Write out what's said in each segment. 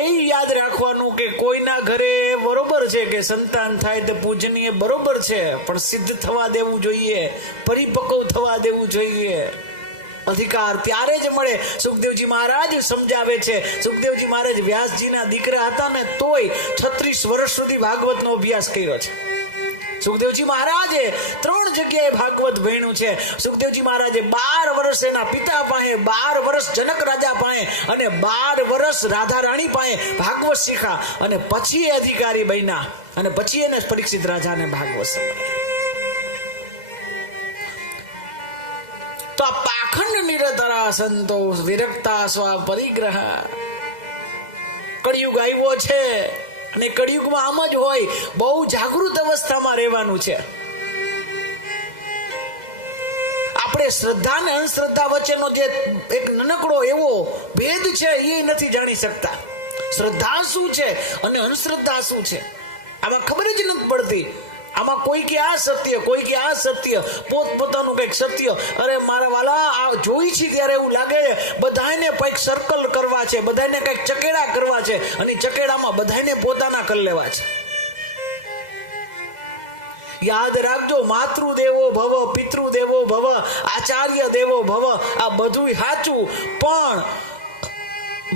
એ યાદ રાખવાનું કે કોઈના ઘરે બરોબર છે કે સંતાન થાય તો પૂજનીય બરોબર છે, પણ સિદ્ધ થવા દેવું જોઈએ, પરિપક્વ થવા દેવું જોઈએ. અધિકાર ત્યારે જ મળે. સુખદેવજી મહારાજ સમજાવે છે, સુખદેવજી મહારાજ વ્યાસજીના દીકરા હતા ને તોય 36 વર્ષ સુધી ભાગવતનો અભ્યાસ કર્યો છે. સુખદેવજી મહારાજે 3 જગ્યાએ ભાગવત ભણ્યું છે. સુખદેવજી મહારાજે 12 વર્ષ એના પિતા પાસે, 12 વર્ષ જનક રાજા પાસે અને 12 વર્ષ રાધા રાણી પાસે ભાગવત શીખા અને પછી એ અધિકારી બન્યા અને પછી એને પરીક્ષિત રાજાને ભાગવત સંભળાવ્યા. તો આ પાખંડ નિરતરા સંતો વિરક્તા સ્વ પરિગ્રહ. કળિયુગ આવ્યો છે અને કળિયુગમાં આમ જ હોય, બહુ જાગૃત અવસ્થામાં રહેવાનું છે. આપણે શ્રદ્ધા અને અંધશ્રદ્ધા વચ્ચેનો જે એક નનકડો એવો ભેદ છે એ નથી જાણી શકતા. શ્રદ્ધા શું છે અને અંધશ્રદ્ધા શું છે આમાં ખબર જ નથી પડતી. આમાં કોઈ કે આ સત્ય, કોઈ કે આ સત્ય, પોતપોતાનું કઈક સત્ય. અરે મારા વાલા, આ જોઈ છે ત્યારે એવું લાગે બધાને કઈક સર્કલ કરવા છે, બધાને કઈક ચકેડા કરવા છે અને ચકેડામાં બધાને પોતાના કરી લેવા છે. યાદ રાખજો, માતૃદેવો ભવ, પિતૃદેવો ભવ, આચાર્ય દેવો ભવ, આ બધું સાચું, પણ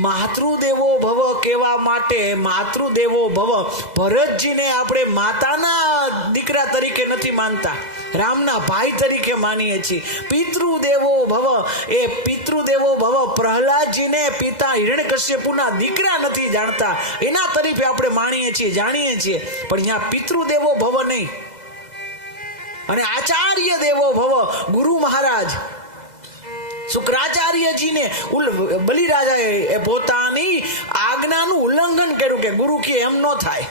માતૃદેવો ભવ કેવા માટે માતૃદેવો ભવ ભરતજીને આપણે માતાના દીકરા તરીકે નથી માનતા, રામના ભાઈ તરીકે માનીએ છીએ. પિતૃદેવો ભવ, એ પિતૃદેવો ભવ પ્રહલાદજીને પિતા હિરણ્યકશ્યપુના દીકરા નથી જાણતા, એના તરીકે આપણે માનીએ છીએ, જાણીએ છીએ, પણ અહીંયા પિતૃદેવો ભવ નહીં. અને આચાર્ય દેવો ભવ, ગુરુ મહારાજ શુક્રાચાર્યજીને બલિરાજાએ પોતાની આજ્ઞાનું ઉલ્લંઘન કર્યું કે ગુરુ કે એમ ન થાય,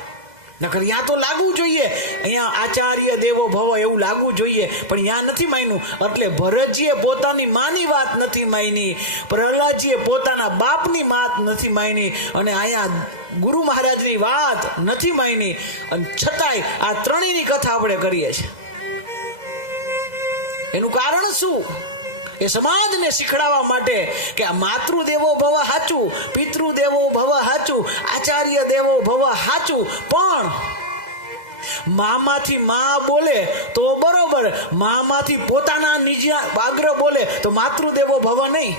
નકર ત્યાં તો લાગવું જોઈએ, અહીંયા આચાર્ય દેવો ભવ એવું લાગવું જોઈએ, પણ ત્યાં નથી માન્યું. એટલે ભરતજીએ પોતાની માની વાત નથી માની, પ્રહલાદજીએ પોતાના બાપની વાત નથી માની અને અહીંયા ગુરુ મહારાજની વાત નથી માની, અને છતાંય આ ત્રણેયની કથા આપણે કરીએ છીએ. એનું કારણ શું? એ સમાજને શીખડાવવા માટે કે આ માતૃદેવો ભવ સાચું, પિતૃદેવો ભવ સાચું, આચાર્ય દેવો ભવ સાચું, પણ મામાંથી માં બોલે તો બરોબર, મામાંથી પોતાના નિજ આગ્રહ બોલે તો માતૃદેવો ભવ નહીં.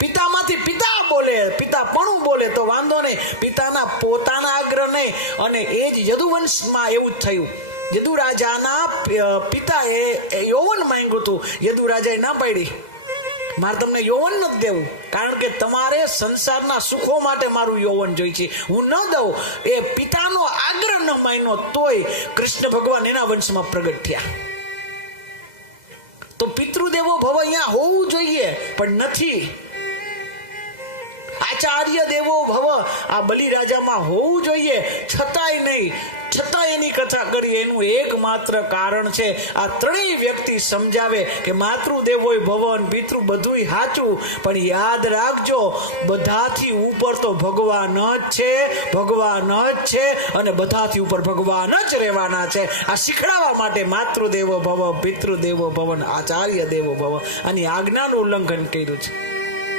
પિતામાંથી પિતા બોલે, પિતા પણ બોલે તો વાંધો નહીં, પિતાના પોતાના આગ્રહ નહીં. અને એ જ યદુવંશમાં એવું જ થયું. યદુરાજાના પિતાએ યૌવન માંગ્યું હતું, યદુરાજાએ ના પાડી, મારે તમને યૌવન નથી દેવું, કારણ કે તમારે સંસારના સુખો માટે મારું યૌવન જોઈ છે, હું ન દઉં. એ પિતાનો આગ્રહ ન માન્યો તોય કૃષ્ણ ભગવાન એના વંશમાં પ્રગટ થયા. તો પિતૃદેવો ભવ અહીંયા હોવું જોઈએ પણ નથી. આચાર્ય દેવો ભવ આ બલિરાજામાં હોવું જોઈએ, છતાંય નહીં, છતાં એની કથા કરી. એનું એકમાત્ર કારણ છે આ ત્રણેય વ્યક્તિ સમજાવે કે માતૃદેવોય ભવન, પિતૃ બધું સાચું, પણ યાદ રાખજો બધાથી ઉપર તો ભગવાન જ છે, ભગવાન જ છે અને બધાથી ઉપર ભગવાન જ રહેવાના છે. આ શીખડાવવા માટે માતૃદેવો ભવ, પિતૃદેવો ભવન, આચાર્ય દેવો ભવ આની આજ્ઞાનું ઉલ્લંઘન કર્યું છે.